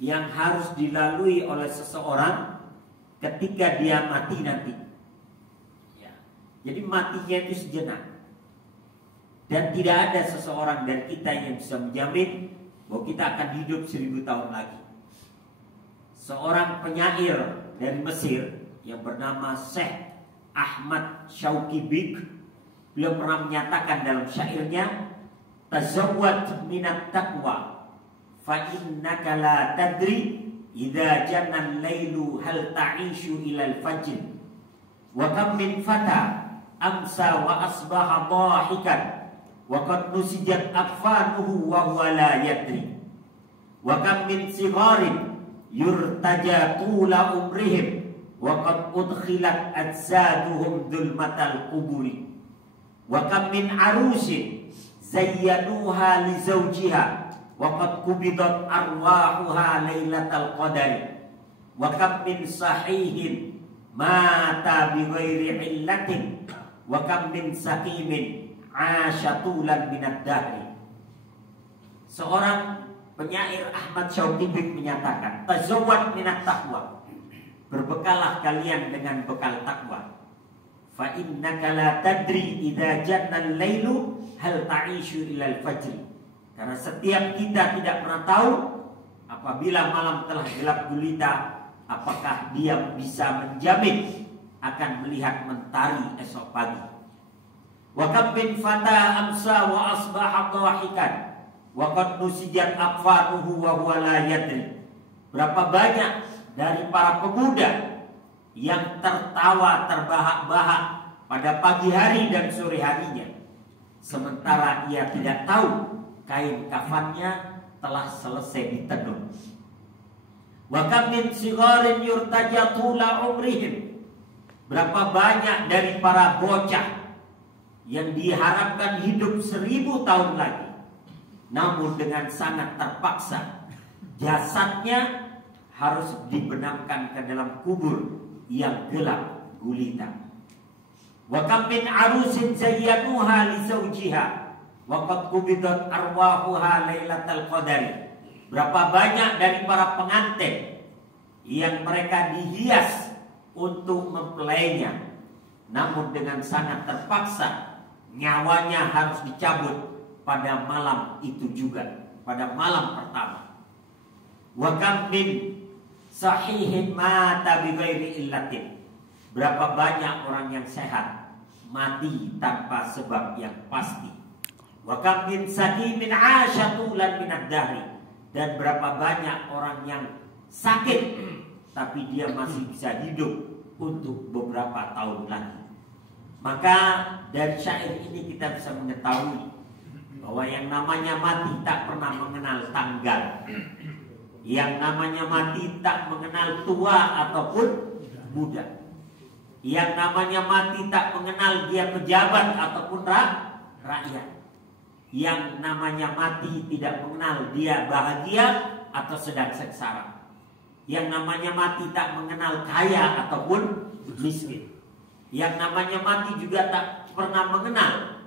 yang harus dilalui oleh seseorang ketika dia mati nanti. Ya. Jadi matinya itu sejenak. Dan tidak ada seseorang dari kita yang bisa menjamin bahwa kita akan hidup 1000 tahun lagi. Seorang penyair dari Mesir yang bernama Syekh Ahmad Shauqi Bik, beliau pernah menyatakan dalam syairnya, tazawwad minat taqwa fa innaka la tadri idza janna al-lailu hal ta'ishu ila al-fajr wa kam min fata amsa wa asbaha dhahikan wa qad nusijat akfanuhu wa huwa la yadri wa kam min sigharin yurtaja tula umrihim wa qad udkhilat ajsaduhum dhulmatal quburi wa kam min arusin zayyanuha li zawjiha wa qad kubidat arwahuha lailatal qadari wa kam min sahihin mata bi ghairi illatin wa kam min saqimin asyatulan minad dahri. Seorang penyair Ahmad Shauqi Bik menyatakan, tazawwad minat taqwa, berbekalah kalian dengan bekal takwa. Fa innaka la tadri idza janna al-lailu hal ta'ishu ila al-fajr. Karena setiap kita tidak pernah tahu apabila malam telah gelap gulita, apakah dia bisa menjamin akan melihat mentari esok pagi. Wa kam min fata amsa wa asbaha dhahikan wa qad nusijat aqfanuhu wa huwa la yadri. Berapa banyak dari para pemuda yang tertawa terbahak-bahak pada pagi hari dan sore harinya, sementara ia tidak tahu kain kafannya telah selesai ditenun. Wa kam min sigharin yurtaja tula umrihim. Berapa banyak dari para bocah yang diharapkan hidup 1000 tahun lagi, namun dengan sangat terpaksa jasadnya harus dibenamkan ke dalam kubur yang gelap gulita. Wa kam min arusin zayyanuha li zawjiha wa qad kubidat arwahuha lailatal qadari. Berapa banyak dari para pengantin yang mereka dihias untuk mempelainya, namun dengan sangat terpaksa nyawanya harus dicabut pada malam itu juga, pada malam pertama. Wa kam min sahihin mata bi ghairi illatin. Berapa banyak orang yang sehat mati tanpa sebab yang pasti. Wa kam min saqimin asyatulan minad dahri. Dan berapa banyak orang yang sakit tapi dia masih bisa hidup untuk beberapa tahun lagi. Maka dari syair ini kita bisa mengetahui bahwa yang namanya mati tak pernah mengenal tanggal. Yang namanya mati tak mengenal tua ataupun muda. Yang namanya mati tak mengenal dia pejabat ataupun rakyat. Yang namanya mati tidak mengenal dia bahagia atau sedang sengsara. Yang namanya mati tak mengenal kaya ataupun miskin. Yang namanya mati juga tak pernah mengenal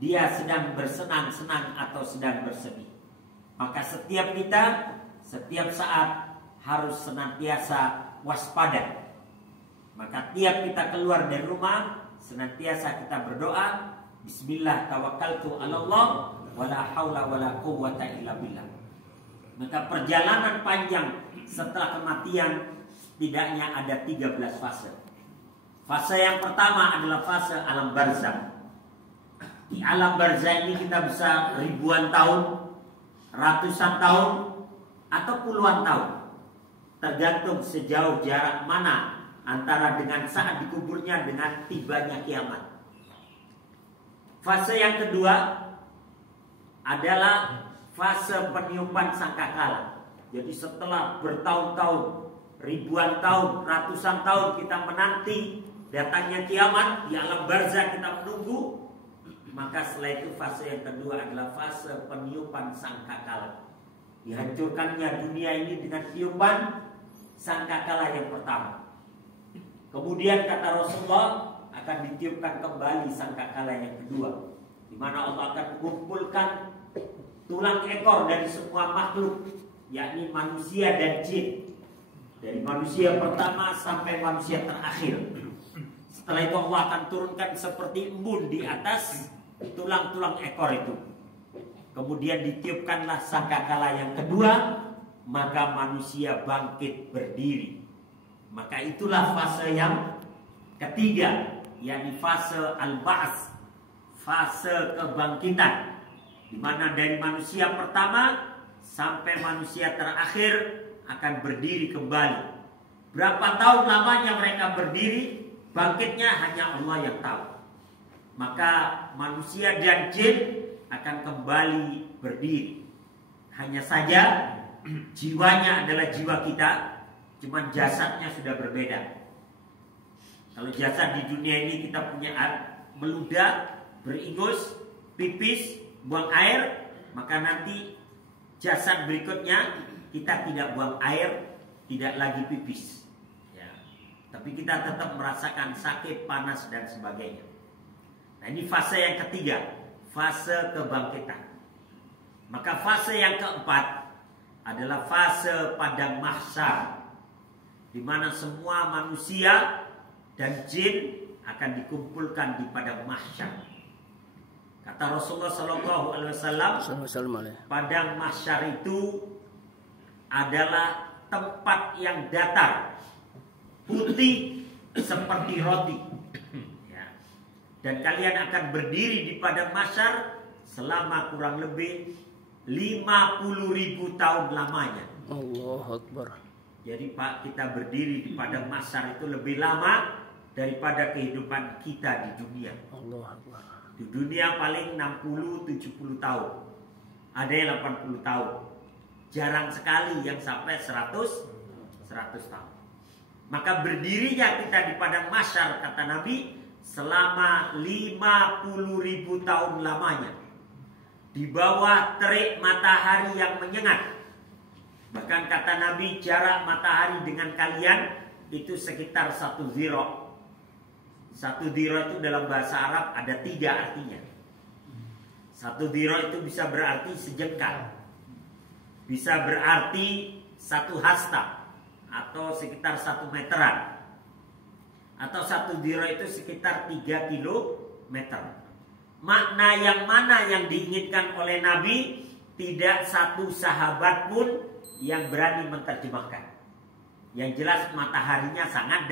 dia sedang bersenang-senang atau sedang bersedih. Maka setiap kita, setiap saat harus senantiasa waspada. Maka tiap kita keluar dari rumah, senantiasa kita berdoa, Bismillah tawakkaltu 'alallah wala haula wala quwwata illa billah. Maka perjalanan panjang setelah kematian setidaknya ada 13 fase. Fase yang pertama adalah fase alam barzakh. Di alam barzakh ini kita bisa ribuan tahun, ratusan tahun, atau puluhan tahun, tergantung sejauh jarak mana antara dengan saat dikuburnya dengan tibanya kiamat. Fase yang kedua adalah fase peniupan sangkakala. Jadi setelah bertahun-tahun, ribuan tahun, ratusan tahun kita menanti datangnya kiamat, di alam barzakh kita menunggu, maka setelah itu fase yang kedua adalah fase peniupan sangkakala. Dihancurkannya dunia ini dengan tiupan sangkakala yang pertama. Kemudian kata Rasulullah akan ditiupkan kembali sangkakala yang kedua, di mana Allah akan mengumpulkan tulang ekor dari semua makhluk yakni manusia dan jin. Dari manusia pertama sampai manusia terakhir. Setelah itu Allah akan turunkan seperti embun di atas tulang-tulang ekor itu. Kemudian ditiupkanlah sangkakala yang kedua, maka manusia bangkit berdiri. Maka itulah fase yang ketiga, yakni fase al-ba'ts, fase kebangkitan, di mana dari manusia pertama sampai manusia terakhir akan berdiri kembali. Berapa tahun lamanya mereka berdiri, bangkitnya hanya Allah yang tahu. Maka manusia dan jin akan kembali berdiri. Hanya saja jiwanya adalah jiwa kita, cuman jasadnya sudah berbeda. Kalau jasad di dunia ini kita punya meludah, beringus, pipis, buang air, maka nanti jasad berikutnya kita tidak buang air, tidak lagi pipis, ya. Tapi kita tetap merasakan sakit, panas dan sebagainya. Nah, ini fase yang ketiga, fase kebangkitan. Maka fase yang keempat adalah fase padang mahsyar, di mana semua manusia dan jin akan dikumpulkan di padang mahsyar. Kata Rasulullah SAW, padang mahsyar itu adalah tempat yang datar, putih seperti roti, ya. Dan kalian akan berdiri di padang mahsyar selama kurang lebih 50.000 tahun lamanya. Allahu Akbar. Jadi Pak, kita berdiri di padang mahsyar itu lebih lama daripada kehidupan kita di dunia. Allahu Akbar. Di dunia paling 60-70 tahun. Ada yang 80 tahun. Jarang sekali yang sampai 100 tahun. Maka berdirinya kita di padang mahsyar, kata Nabi, selama 50.000 tahun lamanya. Di bawah terik matahari yang menyengat. Bahkan kata Nabi, jarak matahari dengan kalian itu sekitar 1 dhira'. 1 dhira' itu dalam bahasa Arab ada 3 artinya. 1 dhira' itu bisa berarti sejengkal, bisa berarti 1 hasta atau sekitar 1 meteran, atau 1 dhira' itu sekitar 3 kilometer. Makna yang mana yang diinginkan oleh Nabi, tidak satu sahabat pun yang berani menerjemahkan. Yang jelas mataharinya sangat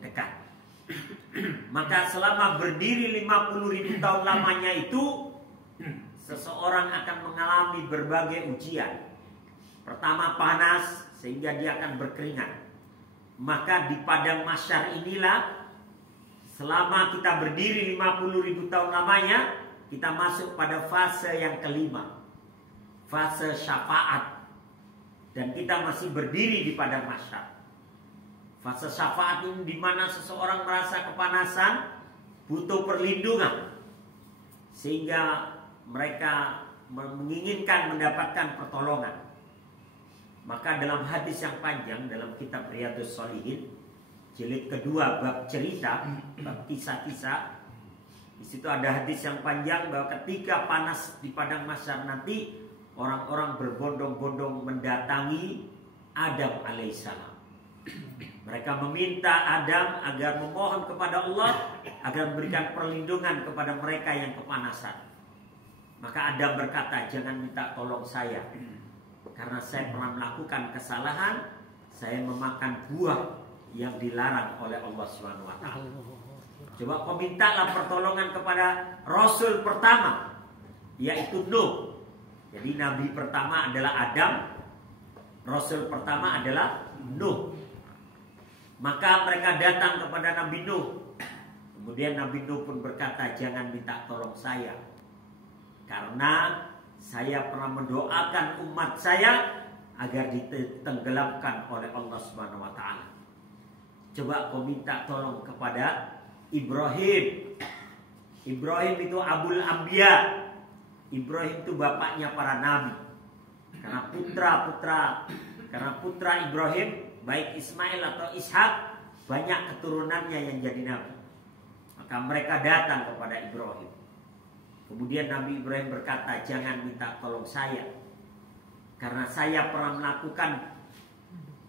dekat. Maka selama berdiri 50.000 tahun lamanya itu, seseorang akan mengalami berbagai ujian. Pertama panas sehingga dia akan berkeringat. Maka di padang mahsyar inilah, selama kita berdiri 50.000 tahun lamanya, kita masuk pada fase yang kelima, fase syafaat. Dan kita masih berdiri di padang mahsyar. Fase syafaat ini di mana seseorang merasa kepanasan, butuh perlindungan, sehingga mereka menginginkan mendapatkan pertolongan. Maka dalam hadis yang panjang dalam kitab Riyadhus Shalihin, jilid kedua, bab cerita, bab kisah-kisah, di situ ada hadis yang panjang bahwa ketika panas di padang mahsyar nanti, orang-orang berbondong-bondong mendatangi Adam alaihissalam. Mereka meminta Adam agar memohon kepada Allah agar memberikan perlindungan kepada mereka yang kepanasan. Maka Adam berkata, jangan minta tolong saya, karena saya pernah melakukan kesalahan, saya memakan buah yang dilarang oleh Allah SWT. Coba kau mintalah pertolongan kepada Rasul pertama, yaitu Nuh. Jadi Nabi pertama adalah Adam, Rasul pertama adalah Nuh. Maka mereka datang kepada Nabi Nuh. Kemudian Nabi Nuh pun berkata, jangan minta tolong saya, karena saya pernah mendoakan umat saya agar ditenggelamkan oleh Allah Subhanahu wa taala. Coba kau minta tolong kepada Ibrahim. Ibrahim itu Abul Anbiya. Ibrahim itu bapaknya para nabi. Karena putra Ibrahim, baik Ismail atau Ishak, banyak keturunannya yang jadi nabi. Maka mereka datang kepada Ibrahim. Kemudian Nabi Ibrahim berkata, jangan minta tolong saya, Karena saya pernah melakukan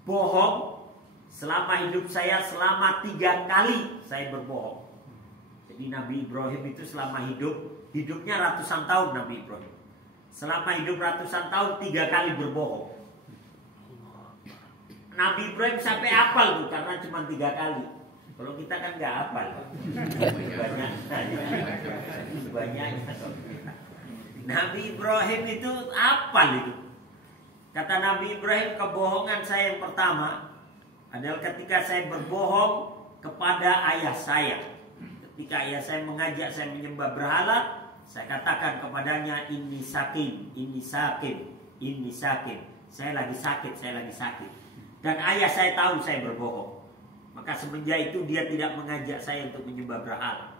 bohong selama hidup saya, selama 3 kali saya berbohong. Jadi Nabi Ibrahim itu selama hidupnya ratusan tahun Nabi Ibrahim. Selama hidup ratusan tahun 3 kali berbohong. Nabi Ibrahim sampai hafal tuh karena cuma 3 kali. Kalau kita kan nggak hafal. Banyak. Nabi Ibrahim itu hafal itu. Kata Nabi Ibrahim, kebohongan saya yang pertama adalah ketika saya berbohong kepada ayah saya. Ketika ayah saya mengajak saya menyembah berhala, saya katakan kepadanya, ini sakit. Saya lagi sakit. Dan ayah saya tahu saya berbohong. Maka semenjak itu dia tidak mengajak saya untuk menyembah berhala,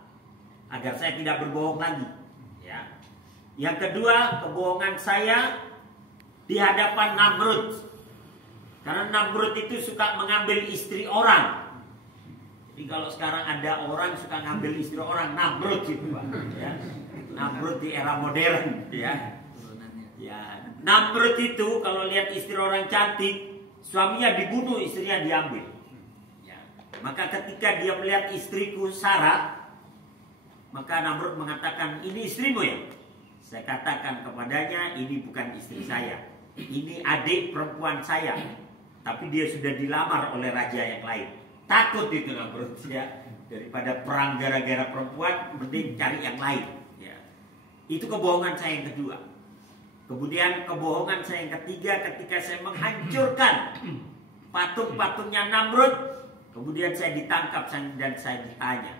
agar saya tidak berbohong lagi. Ya. Yang kedua, kebohongan saya di hadapan Namrud. Karena Namrud itu suka mengambil istri orang. Jadi kalau sekarang ada orang suka ngambil istri orang, Namrud gitu Pak. Ya. Namrud di era modern. Ya. Namrud itu kalau lihat istri orang cantik, suaminya dibunuh, istrinya diambil. Ya. Maka ketika dia melihat istriku Sarah, maka Namrud mengatakan, ini istrimu ya? Saya katakan kepadanya, ini bukan istri saya. Ini adik perempuan saya. Tapi dia sudah dilamar oleh raja yang lain. Takut itu Namrud ya. Daripada perang gara-gara perempuan, mending cari yang lain. Ya. Itu kebohongan saya yang kedua. Kemudian kebohongan saya yang ketiga ketika saya menghancurkan patung-patungnya Namrud. Kemudian saya ditangkap dan saya ditanya,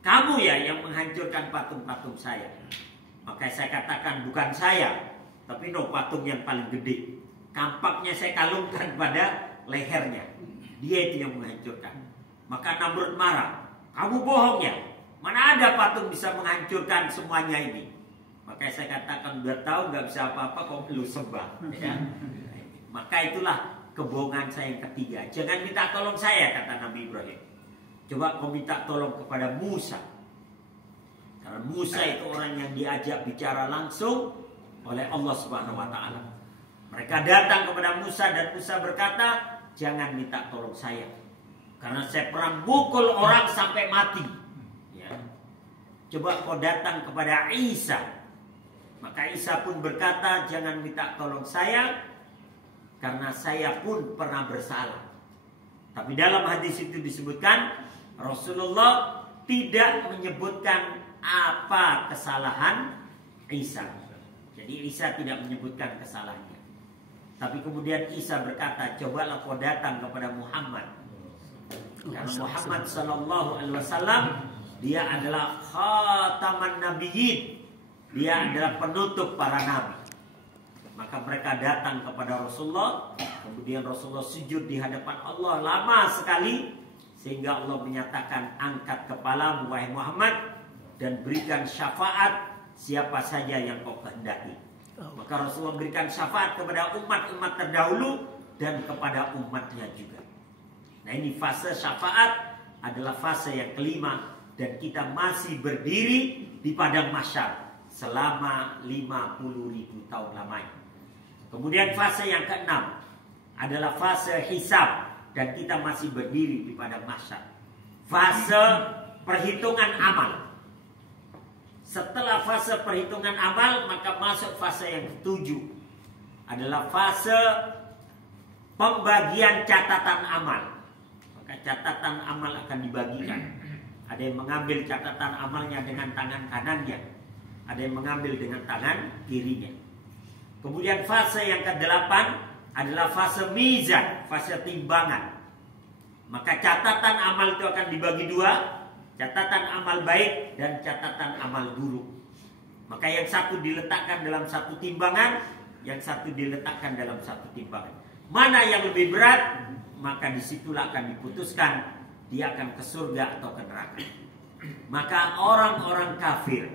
kamu ya yang menghancurkan patung-patung saya? Maka saya katakan bukan saya, tapi patung yang paling gede. Kampaknya saya kalungkan pada lehernya. Dia itu yang menghancurkan. Maka Namrud marah. Kamu bohong ya? Mana ada patung bisa menghancurkan semuanya ini? Maka saya katakan udah tahu nggak bisa apa-apa kau perlu sembah. Ya? Maka itulah kebohongan saya yang ketiga. Jangan minta tolong saya, kata Nabi Ibrahim. Coba kau minta tolong kepada Musa. Karena Musa itu orang yang diajak bicara langsung oleh Allah Subhanahu wa taala. Mereka datang kepada Musa dan Musa berkata, jangan minta tolong saya. Karena saya pernah mukul orang sampai mati. Ya. Coba kau datang kepada Isa. Maka Isa pun berkata, jangan minta tolong saya. Karena saya pun pernah bersalah. Tapi dalam hadis itu disebutkan, Rasulullah tidak menyebutkan apa kesalahan Isa. Jadi Isa tidak menyebutkan kesalahannya. Tapi kemudian Isa berkata, cobalah kau datang kepada Muhammad. Karena Muhammad sallallahu alaihi wasallam dia adalah khataman nabiyyin. Dia adalah penutup para nabi. Maka mereka datang kepada Rasulullah. Kemudian Rasulullah sujud di hadapan Allah lama sekali. Sehingga Allah menyatakan, angkat kepalamu wahai Muhammad, dan berikan syafaat siapa saja yang kau kehendaki. Maka Rasulullah berikan syafaat kepada umat-umat terdahulu dan kepada umatnya juga. Nah, ini fase syafaat adalah fase yang kelima. Dan kita masih berdiri di padang mahsyar selama 50.000 tahun lamanya. Kemudian fase yang keenam adalah fase hisab. Dan kita masih berdiri di padang mahsyar. Fase perhitungan amal. Setelah fase perhitungan amal, maka masuk fase yang ketujuh. Adalah fase pembagian catatan amal. Maka catatan amal akan dibagikan. Ada yang mengambil catatan amalnya dengan tangan kanannya. Ada yang mengambil dengan tangan kirinya. Kemudian fase yang ke-8 adalah fase mizan, fase timbangan. Maka catatan amal itu akan dibagi dua. Catatan amal baik dan catatan amal buruk. Maka yang satu diletakkan dalam satu timbangan, yang satu diletakkan dalam satu timbangan. Mana yang lebih berat, maka disitulah akan diputuskan dia akan ke surga atau ke neraka. Maka orang-orang kafir,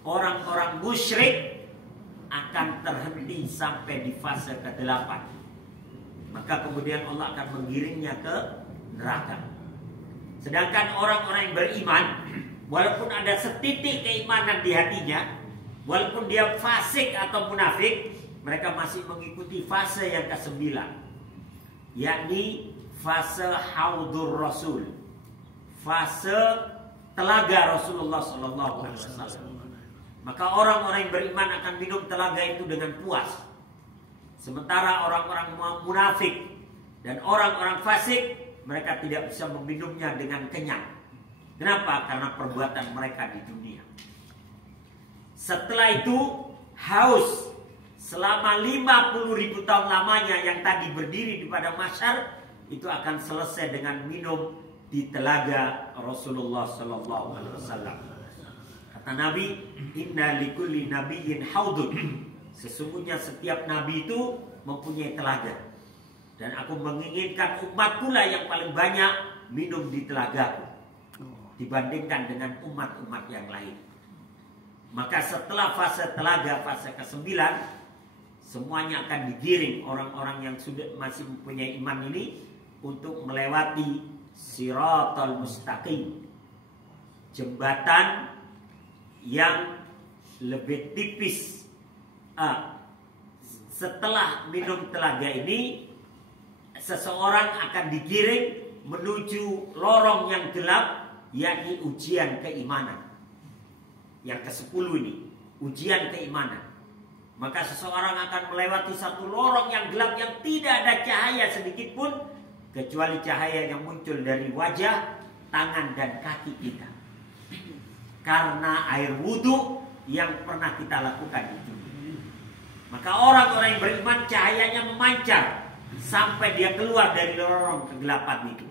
orang-orang musyrik akan terhenti sampai di fase ke-8. Maka kemudian Allah akan mengiringnya ke neraka. Sedangkan orang-orang yang beriman, walaupun ada setitik keimanan di hatinya, walaupun dia fasik atau munafik, mereka masih mengikuti fase yang ke-9, yakni fase haudur Rasul, fase telaga Rasulullah SAW. Maka orang-orang yang beriman akan minum telaga itu dengan puas. Sementara orang-orang munafik dan orang-orang fasik, mereka tidak bisa meminumnya dengan kenyang. Kenapa? Karena perbuatan mereka di dunia. Setelah itu haus selama 50.000 tahun lamanya yang tadi berdiri di padang mahsyar, itu akan selesai dengan minum di telaga Rasulullah SAW. Kata Nabi, inna likulli nabiyyin haudun. Sesungguhnya setiap nabi itu mempunyai telaga. Dan aku menginginkan umat pula yang paling banyak minum di telagaku dibandingkan dengan umat-umat yang lain. Maka setelah fase telaga, fase ke-9, semuanya akan digiring orang-orang yang sudah masih mempunyai iman ini untuk melewati Siratal Mustaqim, jembatan yang lebih tipis. Setelah minum telaga ini, seseorang akan digiring menuju lorong yang gelap, yakni ujian keimanan. Yang ke-10 ini, ujian keimanan. Maka seseorang akan melewati satu lorong yang gelap yang tidak ada cahaya sedikit pun, kecuali cahaya yang muncul dari wajah, tangan, dan kaki kita. Karena air wudhu yang pernah kita lakukan itu. Maka orang-orang yang beriman cahayanya memancar sampai dia keluar dari lorong kegelapan itu.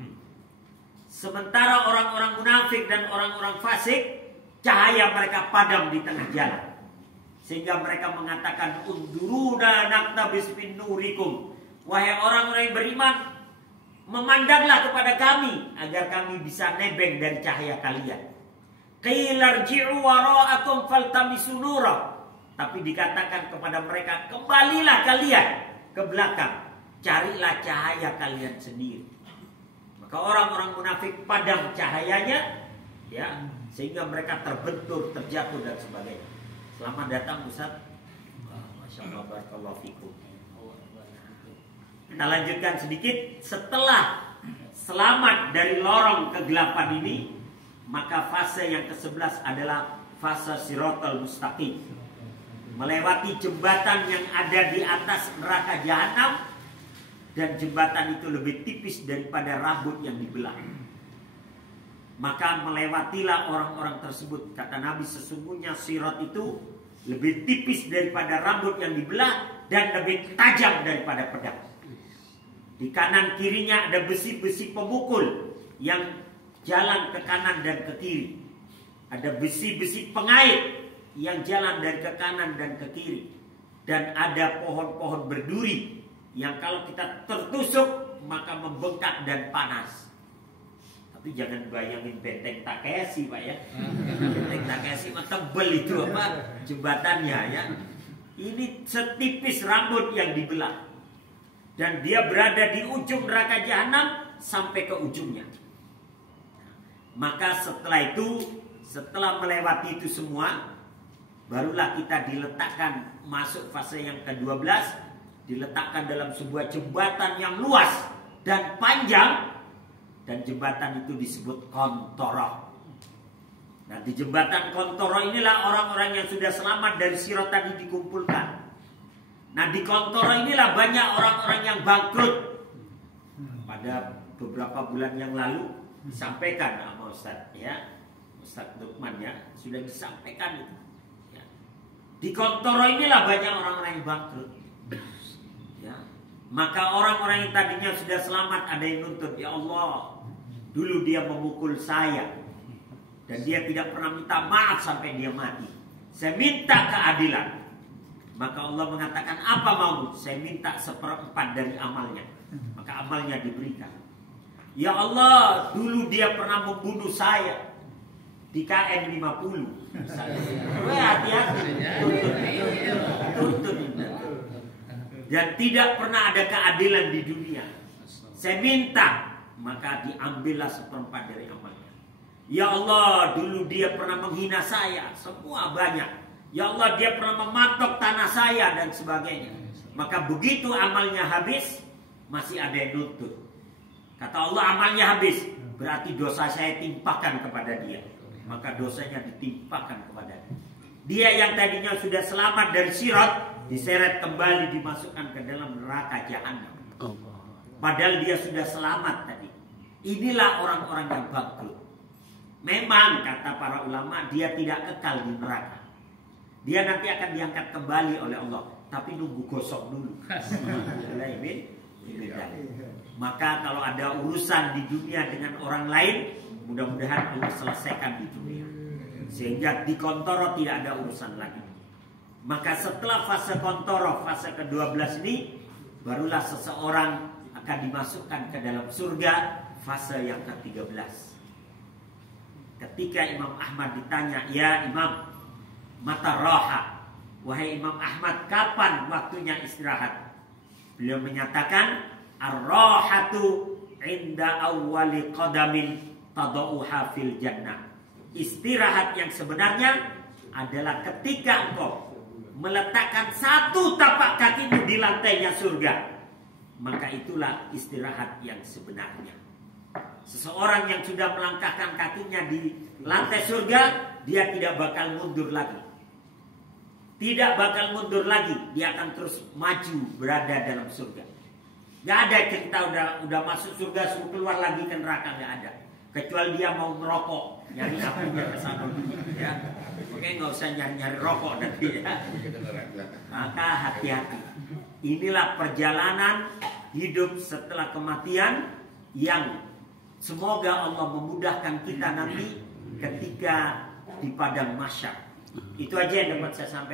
Sementara orang-orang munafik dan orang-orang fasik, cahaya mereka padam di tengah jalan. Sehingga mereka mengatakan, unduruna naktabis min nurikum. Wahai orang-orang yang beriman, memandanglah kepada kami agar kami bisa nebeng dari cahaya kalian. Qilarji'u wara'akum faltamisu nura. Tapi dikatakan kepada mereka, kembalilah kalian ke belakang, carilah cahaya kalian sendiri. Maka orang-orang munafik padam cahayanya, ya, sehingga mereka terbentur, terjatuh dan sebagainya. Selamat datang Ustaz. Masya Allah, barakallahu fikum. Kita lanjutkan sedikit. Setelah selamat dari lorong kegelapan ini, maka fase yang ke-11 adalah fase Siratal Mustaqim, melewati jembatan yang ada di atas neraka jahanam, dan jembatan itu lebih tipis daripada rambut yang dibelah. Maka melewatilah orang-orang tersebut. Kata Nabi, sesungguhnya sirat itu lebih tipis daripada rambut yang dibelah dan lebih tajam daripada pedang. Di kanan kirinya ada besi-besi pemukul yang jalan ke kanan dan ke kiri. Ada besi-besi pengait yang jalan dari ke kanan dan ke kiri. Dan ada pohon-pohon berduri yang kalau kita tertusuk maka membengkak dan panas. Tapi jangan bayangin benteng Takeshi, Pak ya. Benteng Takeshi mah tebel itu apa jembatannya ya. Ini setipis rambut yang dibelah. Dan dia berada di ujung neraka jahanam sampai ke ujungnya. Maka setelah itu, setelah melewati itu semua, barulah kita diletakkan masuk fase yang ke-12, diletakkan dalam sebuah jembatan yang luas dan panjang, dan jembatan itu disebut Qantara. Nah, di jembatan Qantara inilah orang-orang yang sudah selamat dari sirat tadi dikumpulkan. Nah, di Qantara inilah banyak orang-orang yang bangkrut. Pada beberapa bulan yang lalu disampaikan sama Ustaz ya, Ustaz Lukman ya, sudah disampaikan itu. Ya. Di Qantara inilah banyak orang-orang yang bangkrut. Ya. Maka orang-orang yang tadinya sudah selamat ada yang nuntut, ya Allah, dulu dia memukul saya dan dia tidak pernah minta maaf sampai dia mati. Saya minta keadilan. Maka Allah mengatakan, apa mau? Saya minta 1/4 dari amalnya. Maka amalnya diberikan. Ya Allah, dulu dia pernah membunuh saya di KM 50. Hati-hati. Tuntut. Dan tidak pernah ada keadilan di dunia. Saya minta, maka diambillah 1/4 dari amalnya. Ya Allah, dulu dia pernah menghina saya, semua banyak. Ya Allah, dia pernah mematok tanah saya dan sebagainya. Maka begitu amalnya habis, masih ada yang nuntut. Kata Allah, amalnya habis, berarti dosa saya timpakan kepada dia. Maka dosanya ditimpakan kepada dia. Dia yang tadinya sudah selamat dari sirat, diseret kembali, dimasukkan ke dalam neraka jahanam. Padahal dia sudah selamat tadi. Inilah orang-orang yang bangkrut. Memang kata para ulama, dia tidak kekal di neraka. Dia nanti akan diangkat kembali oleh Allah, tapi nunggu gosok dulu. Maka kalau ada urusan di dunia dengan orang lain, mudah-mudahan Allah selesaikan di dunia, sehingga di kontoro tidak ada urusan lagi. Maka setelah fase kontoro, fase ke-12 ini, barulah seseorang akan dimasukkan ke dalam surga, fase yang ke-13. Ketika Imam Ahmad ditanya, ya Imam, mata roha, wahai Imam Ahmad, kapan waktunya istirahat? Beliau menyatakan, ar-rohatu inda awwali qadamin tadauha fil jannah. Istirahat yang sebenarnya adalah ketika engkau meletakkan satu tapak kakimu di lantainya surga. Maka itulah istirahat yang sebenarnya. Seseorang yang sudah melangkahkan kakinya di lantai surga, dia tidak bakal mundur lagi. Tidak bakal mundur lagi, dia akan terus maju berada dalam surga. Gak ada cerita udah masuk surga suruh keluar lagi ke neraka, gak ada. Kecuali dia mau merokok, nyari apinya ke sana, ya. Oke, nggak usah nyari rokok nanti, ya. Maka hati-hati. Inilah perjalanan hidup setelah kematian yang semoga Allah memudahkan kita nanti ketika di padang mahsyar. Itu aja yang dapat saya sampaikan.